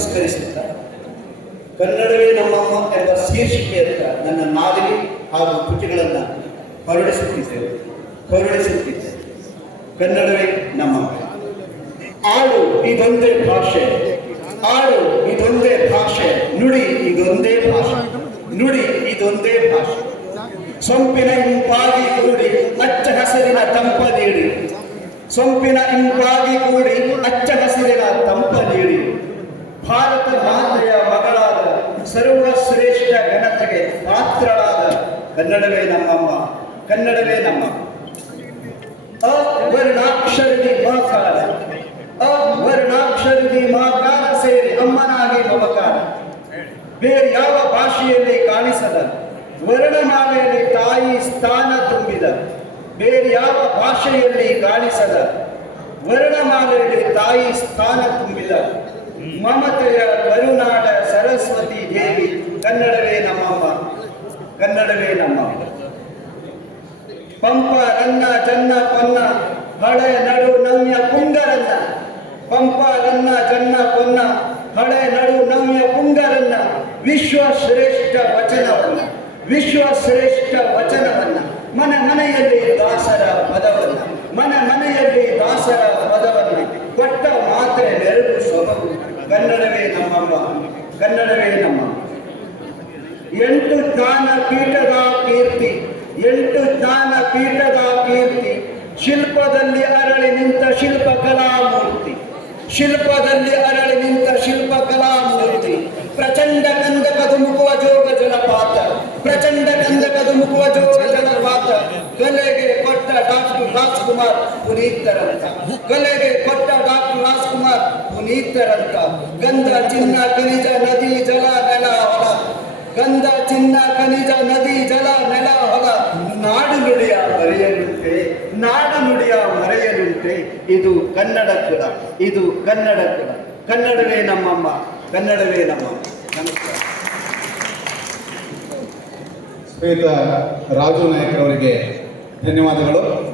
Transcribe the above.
ನಮಸ್ಕರಿಸುತ್ತಾ, ಕನ್ನಡವೇ ನಮ್ಮಮ್ಮ ಎಂಬ ಶೀರ್ಷಿಕೆಯತ್ತ ನನ್ನ ನಾಲಿಗೆ ಹಾಗೂ ಕೃತಿಗಳನ್ನು ಹೊರಡಿಸುತ್ತಿದ್ದೇವೆ. ಹೊರಡಿಸುತ್ತಿದ್ದೆ ಕನ್ನಡವೇ ನಮ್ಮಮ್ಮ. ಆಡು ಇದೊಂದೇ ಭಾಷೆ. ಆಡು ಇದೊಂದೇ ಭಾಷೆ. ನುಡಿ ಇದೊಂದೇ ಭಾಷೆ. ನುಡಿ ಇದೊಂದೇ ಭಾಷೆ. ಸೊಂಪಿನ ಇಂಪಾಗಿ ಕೂಡಿ ಅಚ್ಚ ಹಸಿರಿನ ತಂಪ ನೀಡಿ ಸೊಂಪಿನ ಇಂಪಾಗಿ ಕೂಡಿ ಅಚ್ಚ ಹಸಿರಿನ ತಂಪ ಪಾತ್ರಳಾದ ಕನ್ನಡವೇ ನಮ್ಮಮ್ಮ, ಕನ್ನಡವೇ ನಮ್ಮ. ಅವರ್ಣಾಕ್ಷರದಿ ಮಾಕಾರ ಅವರ್ಣಾಕ್ಷರದಿ ಮಾಕಾರ ಸೇರಿ ಅಮ್ಮನಾಗಿ ಮಮಕಾರ ಬೇರೆ ಯಾವ ಭಾಷೆಯಲ್ಲಿ ಕಾಣಿಸದ, ವರ್ಣಮಾಲೆಯಲ್ಲಿ ತಾಯಿ ಸ್ಥಾನ ತುಂಬಿದ, ಬೇರೆ ಯಾವ ಭಾಷೆಯಲ್ಲಿ ಕಾಣಿಸದ, ವರ್ಣಮಾಲೆಯಲ್ಲಿ ತಾಯಿ ಸ್ಥಾನ ತುಂಬಿದ ಮಮತೆಯ ಕರುನಾಡ ಸರಸ್ವತಿ ದೇವಿ ಕನ್ನಡವೇ ನಮ್ಮಮ್ಮ ಕನ್ನಡವೇ ನಮ್ಮಮ್ಮ ಪಂಪ ರನ್ನ ಜನ್ನ ಪೊನ್ನ, ಹಳೆ ನಡು ನವ್ಯ ಪುಂಗರನ್ನ ಪಂಪ ರನ್ನ ಜನ್ನ ಪೊನ್ನ, ಹಳೆ ನಡು ನವ್ಯ ಪುಂಗರನ್ನ ವಿಶ್ವ ಶ್ರೇಷ್ಠ ವಚನವನ್ನ ವಿಶ್ವ ಶ್ರೇಷ್ಠ ವಚನವನ್ನ. ಮನೆ ಮನೆಯಲ್ಲಿ ದಾಸರ ಪದವನ್ನ, ಮನೆ ಮನೆಯಲ್ಲಿ ದಾಸರ ಪದವನ್ನ ಕೊಟ್ಟ ಮಾತ್ರೆ ನೆರಳು ಸೊಬಗು ಕನ್ನಡವೇ ನಮ್ಮಮ್ಮ, ಕನ್ನಡವೇ ನಮ್ಮ. ಎಂಟು ಜ್ಞಾನ ಪೀಠದ ಕೀರ್ತಿ. ಎಂಟು ಜ್ಞಾನ ಪೀಠದ ಕೀರ್ತಿ ಶಿಲ್ಪದಲ್ಲಿ ಅರಳಿ ನಿಂತ ಶಿಲ್ಪ ಕಲಾಮೂರ್ತಿ. ಶಿಲ್ಪದಲ್ಲಿ ಅರಳಿ ನಿಂತ ಶಿಲ್ಪ ಕಲಾಮೂರ್ತಿ. ಪ್ರಚಂಡ ಕಂದಕ ಧುಮುಕುವ ಜೋಗ ಜಲಪಾತ. ಪ್ರಚಂಡ ಕಂದಕ ಧುಮುಕುವ ಜೋಗ ಜಲಪಾತ. ಕಲೆಗೆ ಕೊಟ್ಟ ಡಾಕ್ಟರ್ ರಾಜ್ಕುಮಾರ್ ಪುನೀತರಂತ. ಕಲೆಗೆ ಕೊಟ್ಟ ಡಾಕ್ಟರ್ ರಾಜ್ಕುಮಾರ್ ಪುನೀತರಂತ. ಗಂಧ, ಚಿನ್ನ ಖನಿಜ ನದಿ ಜಲ ಗಂಧ, ಚಿನ್ನ, ಖನಿಜ, ನದಿ, ಜಲ, ನೆಲ, ಹೊಲ, ನಾಡು ನುಡಿಯ ಮರೆಯಲುಂಟೆ, ನಾಡು ನುಡಿಯ ಮರೆಯಲುಂಟೆ. ಇದು ಕನ್ನಡ ಕುಲ, ಇದು ಕನ್ನಡ ಕುಲ. ಕನ್ನಡವೇ ನಮ್ಮಮ್ಮ ಕನ್ನಡವೇ ನಮ್ಮಮ್ಮ. ನಮಸ್ಕಾರ. ಶ್ವೇತ ರಾಜು ನಾಯಕ್ ಅವರಿಗೆ ಧನ್ಯವಾದಗಳು.